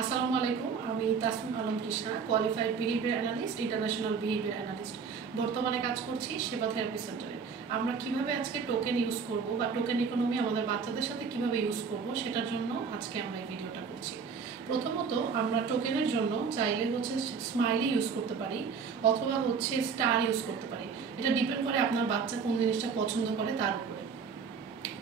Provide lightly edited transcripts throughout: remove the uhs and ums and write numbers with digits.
আসসালামু আলাইকুম, আমি Tasmim Alam Krishna, qualified behaviour analyst, international behaviour analyst. বর্তমানে কাজ করছি সেবা থেরাপি সেন্টারে। আমরা কিভাবে আজকে টোকেন ইউজ করব বা টোকেন ইকোনমি আমাদের বাচ্চাদের সাথে কিভাবে ইউজ করব সেটার জন্য আজকে আমরা এই ভিডিওটা করছি। প্রথমত আমরা টোকেনের জন্য চাইলে স্মাইলি ইউজ করতে পারি অথবা স্টার ইউজ করতে পারি। এটা ডিপেন্ড করে আপনার বাচ্চা কোন জিনিসটা পছন্দ করে তার উপরে।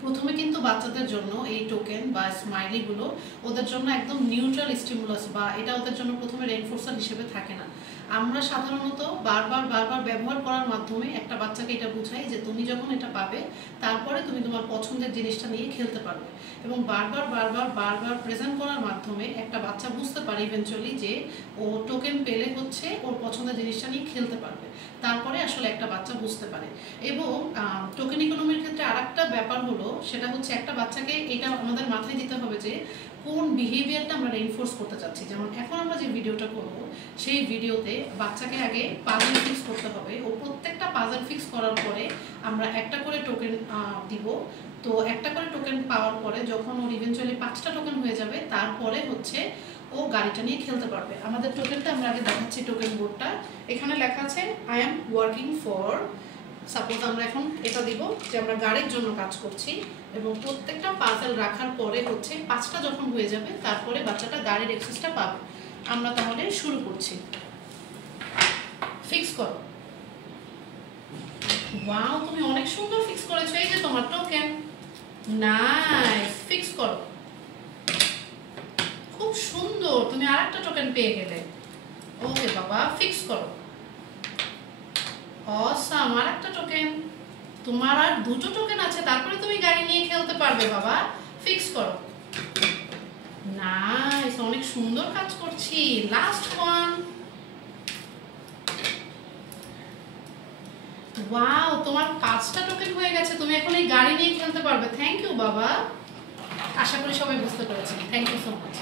প্রথমে কিন্তু বাচ্চাদের জন্য এই টোকেন বা স্মাইলিগুলো ওদের জন্য একদম নিউট্রাল স্টিমুলাস বা এটা ওদের জন্য প্রথমে রেইনফোর্সার হিসেবে থাকে না। আমরা সাধারণত বারবার ব্যবহার করার মাধ্যমে একটা বাচ্চাকে এটা বুঝাই যে তুমি যখন এটা পাবে তারপরে তুমি তোমার পছন্দের জিনিসটা নিয়ে খেলতে পারবে, এবং বারবার প্রেজেন্ট করার মাধ্যমে একটা বাচ্চা বুঝতে পারে ইভেনচুয়ালি যে ও টোকেন পেলে ওর পছন্দের জিনিসটা নিয়ে খেলতে পারবে। তারপরে আসলে একটা বাচ্চা বুঝতে পারে। এবং টোকেন ইকোনমির ক্ষেত্রে আরেকটা ব্যাপার হলো, সেটা হচ্ছে একটা বাচ্চাকে এটা আমাদের মাথায় দিতে হবে যে কোন বিহেভিয়ারটা আমরা রেইনফোর্স করতে চাচ্ছি। যেমন এখন আমরা যে ভিডিওটা করব সেই ভিডিওতে বাচ্চাকে আগে পাজল ফিক্স করতে হবে। ও প্রত্যেকটা পাজল ফিক্স করার পরে আমরা একটা করে টোকেন দিব। তো একটা করে টোকেন পাওয়ার পরে যখন ওর ইভেনচুয়ালি 5টা টোকেন হয়ে যাবে তারপরে ও গাড়িটা নিয়ে খেলতে পারবে। আমাদের টোকেনটা আমরা আগে দেখাচ্ছি। টোকেন বোর্ডটা এখানে লেখা আছে I am working for, suppose আমরা এখন এটা দিব যে আমরা গাড়ির জন্য কাজ করছি, এবং প্রত্যেকটা পাজল রাখার পরে 5টা যখন হয়ে যাবে তারপরে বাচ্চাটা গাড়ির এক্সেসটা পাবে। আমরা তাহলে শুরু করছি। ফিক্স করো। ওয়াও, তুমি অনেক সুন্দর ফিক্স করেছো। এই যে তোমার টোকেন, নাইস। ফিক্স করো, খুব সুন্দর। তুমি আরেকটা টোকেন পেয়ে গেলে। ওকে বাবা, ফিক্স করো। অসাম, আরেকটা টোকেন। তোমার আর 2টো টোকেন আছে, তারপরে তুমি গাড়ি নিয়ে খেলতে পারবে বাবা। ফিক্স করো। নাইস, অনেক সুন্দর কাজ করছি। Last one. ওয়াও, তোমার 5টা টোকেন হয়ে গেছে। তুমি এখন এই গাড়ি নিয়ে খেলতে পারবে। থ্যাংক ইউ বাবা। আশা করি সবাই বুঝতে পেরেছেন। Thank you so much.